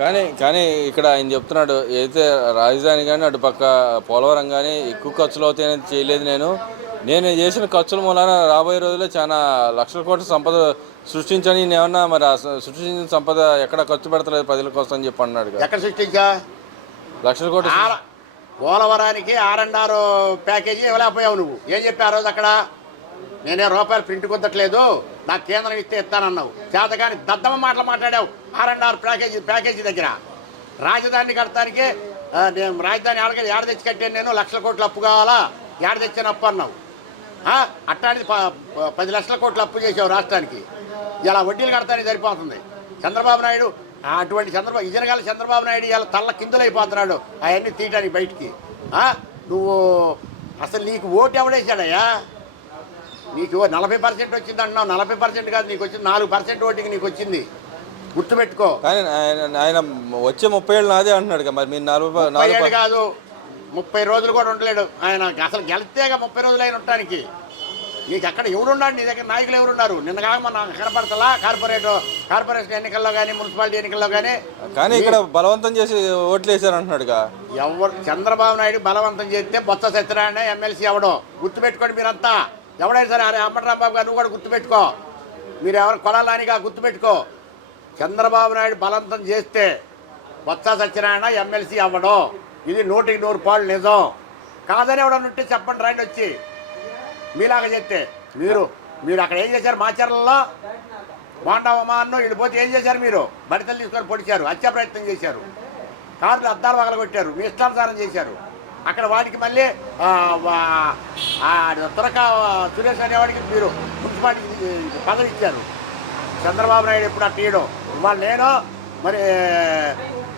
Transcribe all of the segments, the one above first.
కానీ కానీ ఇక్కడ ఆయన చెప్తున్నాడు ఏదైతే రాజధాని కానీ అటుపక్క పోలవరం కానీ ఎక్కువ ఖర్చులు అవుతాయని చేయలేదు నేను చేసిన ఖర్చుల మూలాన రాబోయే రోజుల్లో చాలా లక్షల కోట్ల సంపద సృష్టించని నేను ఏమన్నా మరి సృష్టించిన సంపద ఎక్కడ ఖర్చు పెడతలేదు ప్రజల కోసం అని చెప్పి అన్నాడు ఎక్కడ సృష్టించా లక్షల కోట్ల పోలవరానికి R&R ప్యాకేజీ ఇవ్వలేకపోయావు నువ్వు. ఏం చెప్పి ఆ రోజు అక్కడ నేనే రూపాయలు ప్రింట్ కుదరట్లేదు నాకు కేంద్రం ఇస్తే ఇస్తానన్నావు. చేతగాని దద్దమ్మ మాటలు మాట్లాడావు R&R ప్యాకేజీ దగ్గర. రాజధాని కడతానికి నేను రాజధాని ఏడ తెచ్చి కట్టాను, నేను లక్షల కోట్ల అప్పు కావాలా, ఏడ తెచ్చాను అప్పు అన్నావు. అట్టానికి 10 లక్షల కోట్ల అప్పు చేసావు రాష్ట్రానికి. ఇలా వడ్డీలు కడతానికి సరిపోతుంది. చంద్రబాబు నాయుడు అటువంటి ఇజనగాల చంద్రబాబు నాయుడు ఇలా తల్ల కిందులైపోతున్నాడు అవన్నీ తీయటానికి బయటికి. నువ్వు అసలు నీకు ఓటు ఎవడేసాడయ్యా? నీకు 40% వచ్చింది అంటున్నావు. 40% కాదు నీకు వచ్చింది, 4% ఓటింగ్ నీకు వచ్చింది, గుర్తుపెట్టుకో. కానీ ఆయన వచ్చే 30 ఏళ్ళు నాదే అంటున్నాడు. మరి మీరు 40 ఏళ్ళు కాదు 30 రోజులు కూడా ఉండలేడు ఆయన. అసలు గెలిస్తేగా 30 రోజులు అయిన ఉండటానికి. నీకు అక్కడ ఎవరున్నాడు? నీ దగ్గర నాయకులు ఎవరున్నారు? నిన్న కాక మన కనపడతలా కార్పొరేషన్ ఎన్నికల్లో కానీ మున్సిపాలిటీ ఎన్నికల్లో కానీ ఇక్కడ బలవంతం చేసి ఓట్లు వేసారు అంటున్నాడుగా. ఎవరు చంద్రబాబు నాయుడు బలవంతం చేస్తే బొత్స సత్యనారాయణ ఎమ్మెల్సీ ఎవడో గుర్తుపెట్టుకోండి మీరంతా. ఎవడైనా సరే అరే అమ్మటరాంబాబు గారు నువ్వు కూడా గుర్తుపెట్టుకో. మీరు ఎవరు కొడాలానిగా గుర్తుపెట్టుకో. చంద్రబాబు నాయుడు బలవంతం చేస్తే బొత్స సత్యనారాయణ ఎమ్మెల్సీ అవ్వడం ఇది 100కి 100 పాళ్ళు నిజం. కాదని ఎవడన్నా ఉంటే చెప్పండి రండి వచ్చి. మీలాగా చెప్తే మీరు అక్కడ ఏం చేశారు? మాచర్లలో బాండవమా అన్నో వెళ్ళిపోతే ఏం చేశారు? మీరు బడితలు తీసుకొని పొడిచారు, హత్యా ప్రయత్నం చేశారు, కార్లు అద్దాలు పగలగొట్టారు, మీ ఇష్టానుసారం చేశారు. అక్కడ వాడికి మళ్ళీ తురక సురేష్ అనేవాడికి మీరు మున్సిపాలిటీ పదవి ఇచ్చారు. చంద్రబాబు నాయుడు ఎప్పుడు అట్ట ఇవ్వడం. ఇవాళ నేను మరి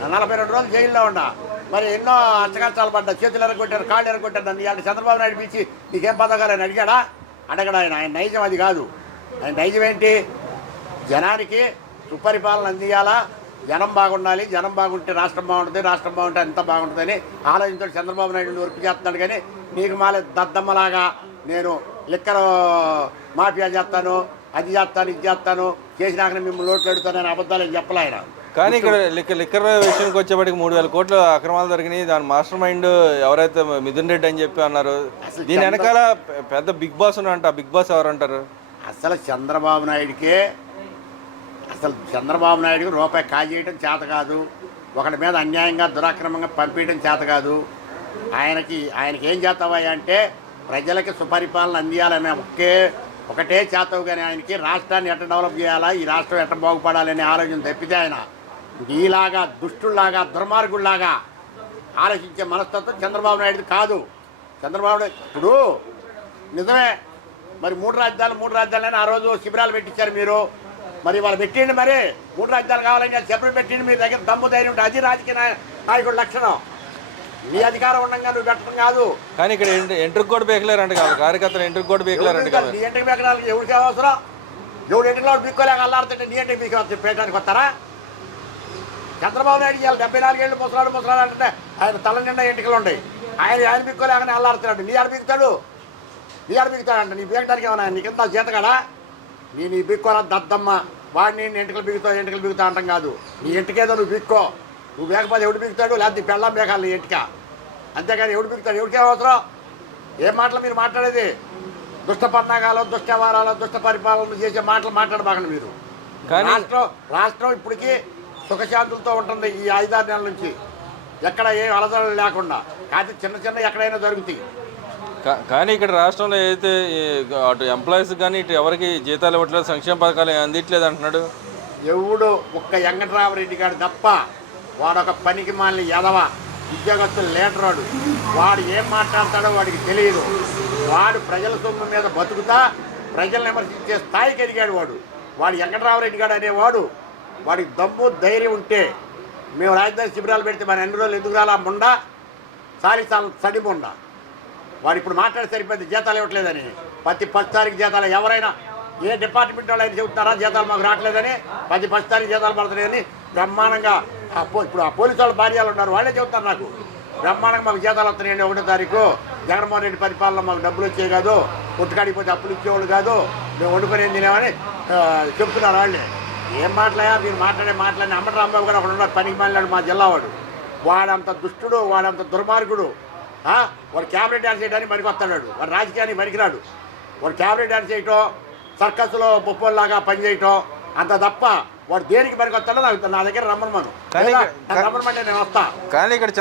42 రోజులు జైల్లో ఉన్నా. మరి ఎన్నో అచ్చకష్టాలు పడ్డా, చేతులు ఎరగొట్టారు, కాళ్ళు ఎరగొట్టారు. నన్ను ఇవాళ చంద్రబాబు నాయుడు పిలిచి నీకేం పదగాలని అడిగాడా? అడగడా? ఆయన నైజం అది కాదు. ఆయన నైజం ఏంటి? జనానికి సుపరిపాలన అందియాలా, జనం బాగుండాలి, జనం బాగుంటే రాష్ట్రం బాగుంటుంది, రాష్ట్రం బాగుంటే అంత బాగుంటుందని ఆలోచించే చంద్రబాబు నాయుడు వర్క్ చేస్తున్నాడు. కానీ నీకు మాలే దద్దమ్మలాగా నేను లిక్కర్ మాఫియా చేస్తాను, అది చేస్తాను, ఇది చేస్తాను, చేసినాక మిమ్మల్ని నోట్లు పెడతానని అబద్ధాలు ఏం చెప్పలే ఆయన. కానీ ఇక్కడ లిక్కర్ విషయానికి వచ్చేప్పటికి 3000 కోట్ల అక్రమాలు జరిగినాయి. దాని మాస్టర్ మైండ్ ఎవరైతే మిథున్ రెడ్డి అని చెప్పి అన్నారు. దీని వెనకాల పెద్ద బిగ్ బాస్ ఉన్నంట. బిగ్ బాస్ ఎవరు అంటారు? అసలు చంద్రబాబు నాయుడికి రూపాయి కాజేయడం చేత కాదు. ఒకటి మీద అన్యాయంగా దురాక్రమంగా పంపించడం చేత కాదు. ఆయనకి ఏం చేస్తావా అంటే ప్రజలకి సుపరిపాలన అందియాలనే ఒకటే చేతవు. కానీ ఆయనకి రాష్ట్రాన్ని ఎట్ట డెవలప్ చేయాలా, ఈ రాష్ట్రం ఎట్ట బాగుపడాలనే ఆలోచన తప్పితే ఆయన నీలాగా దుష్టుల్లాగా దుర్మార్గుల్లాగా ఆలోచించే మనస్తత్వం చంద్రబాబు నాయుడు కాదు. చంద్రబాబు నాయుడు ఇప్పుడు నిజమే మరి 3 రాజధానులని ఆ రోజు శిబిరాలు పెట్టించారు మీరు. మరి వాళ్ళు పెట్టిండి, మరి 3 రాజధానులు కావాలని చెప్పి పెట్టిండి. మీ దగ్గర దమ్ము ధైర్యం ఉంటుంది. అది రాజకీయ నాయకుడు లక్షణం. నీ అధికారం ఉండగా నువ్వు పెట్టడం కాదు. కానీ ఇక్కడ ఎంట్రుకు కూడా బేకలేరంట కదా, కార్యకర్తలు ఎంట్రుకు కూడా బేకలేరంట కదా. నీ ఎంటికి బేకడానికి ఎవరికి అవసరం? ఎవడు ఎంటిలో బిక్కోలేక అల్లాడుతుంటే నీ ఎంటికి మీకు పెట్టడానికి వస్తారా? చంద్రబాబు నాయుడు ఇవాళ 74 ఏళ్ళు ముసలాడు అంటే ఆయన తల నిండా ఎంటికలు ఉన్నాయి. ఆయన బిక్కోలేకనే అల్లాడుతున్నాడు. నీ ఆడ బిగుతాడంట. నీ బీగడానికి ఏమన్నా నీకింత చేతగాడా? నీ బిక్కోరా దద్దమ్మ. వాడిని ఎంటికలు బిగుతా అంటాం కాదు. నీ ఎంటికేదో నువ్వు బిక్కో. నువ్వు బేకపోతే ఎవడు బిగుతాడు? లేకపోతే పెళ్ళం బేకాలి నీ ఎంటిక. అంతేగాని ఎవడు బిగుతాడు? ఎవరికే అవసరం? ఏం మాటలు మీరు మాట్లాడేది? దుష్ట పన్నాగాలు, దుష్ట వ్యవహారాలు, దుష్ట పరిపాలన చేసే మాటలు మాట్లాడబాకండి మీరు. రాష్ట్రం ఇప్పటికీ సుఖశాంతులతో ఉంటుంది. ఈ 5-6 నెలల నుంచి ఎక్కడ ఏం అలజడులు లేకుండా. కాదు చిన్న ఎక్కడైనా జరుగుతాయి. కానీ ఇక్కడ రాష్ట్రంలో ఏదైతే అటు ఎంప్లాయీస్ కానీ ఇటు ఎవరికి జీతాలు ఇవ్వట్లేదు, సంక్షేమ పథకాలు అందిట్లేదు అంటున్నాడు. ఎవడు ఒక్క వెంకటరామరెడ్డి గారు తప్ప వాడొక పనికి మాలిన ఎదవ ఉద్యోగస్తులు లీడరాడు. వాడు ఏం మాట్లాడతాడో వాడికి తెలియదు. వాడు ప్రజల సొమ్ము మీద బతుకుతా ప్రజలను విమర్శించే స్థాయికి ఎదిగాడు వాడు వెంకటరామరెడ్డి గారు అనేవాడు. వాడికి దమ్ము ధైర్యం ఉంటే మేము రాజధాని శిబిరాలు పెడితే మన ఎన్ని రోజులు ఎందుకు రాలా ముండా సడి ముండా. వాడు ఇప్పుడు మాట్లాడి సరిపోయింది జీతాలు ఇవ్వట్లేదని. ప్రతి 10 తారీఖు జీతాలు ఎవరైనా ఏ డిపార్ట్మెంట్ వాళ్ళు అయినా చెబుతున్నారా జీతాలు మాకు రావట్లేదని, ప్రతి 10 తారీఖు జీతాలు పడుతున్నాయని బ్రహ్మాండంగా. ఇప్పుడు ఆ పోలీసు వాళ్ళ భార్యలు ఉన్నారు, వాళ్ళే చెబుతారు నాకు బ్రహ్మాండంగా మాకు జీతాలు వస్తున్నాయండి 1వ తారీఖు. జగన్మోహన్ రెడ్డి పరిపాలన మాకు డబ్బులు వచ్చేవి కాదు, కొట్టుకాడిపోతే అప్పులు ఇచ్చేవాళ్ళు కాదు, మేము వండుకొని తినేమని చెప్తున్నారు వాళ్ళే. ఏం మాట్లాడా మీరు మాట్లాడే మాట్లాడిన అంబటి రాంబాబు గారు అక్కడ ఉన్నాడు, పనికి మాట్లాడు మా జిల్లా వాడంత దుష్టుడు, వాడంత దుర్మార్గుడు. వాడు క్యాబరెట్ డ్యాన్స్ చేయడానికి పనికొస్తాడు, వాడు రాజకీయానికి పనికిరాడు. వాడు క్యాబరెట్ డ్యాన్స్ చేయటం, సర్కస్లో బొప్పల్లాగా పనిచేయటం అంత తప్ప వాడు దేనికి పనికొస్తాడో నాకు నా దగ్గర రమ్మను. రమ్మనమంటే నేను వస్తా. కానీ ఇక్కడ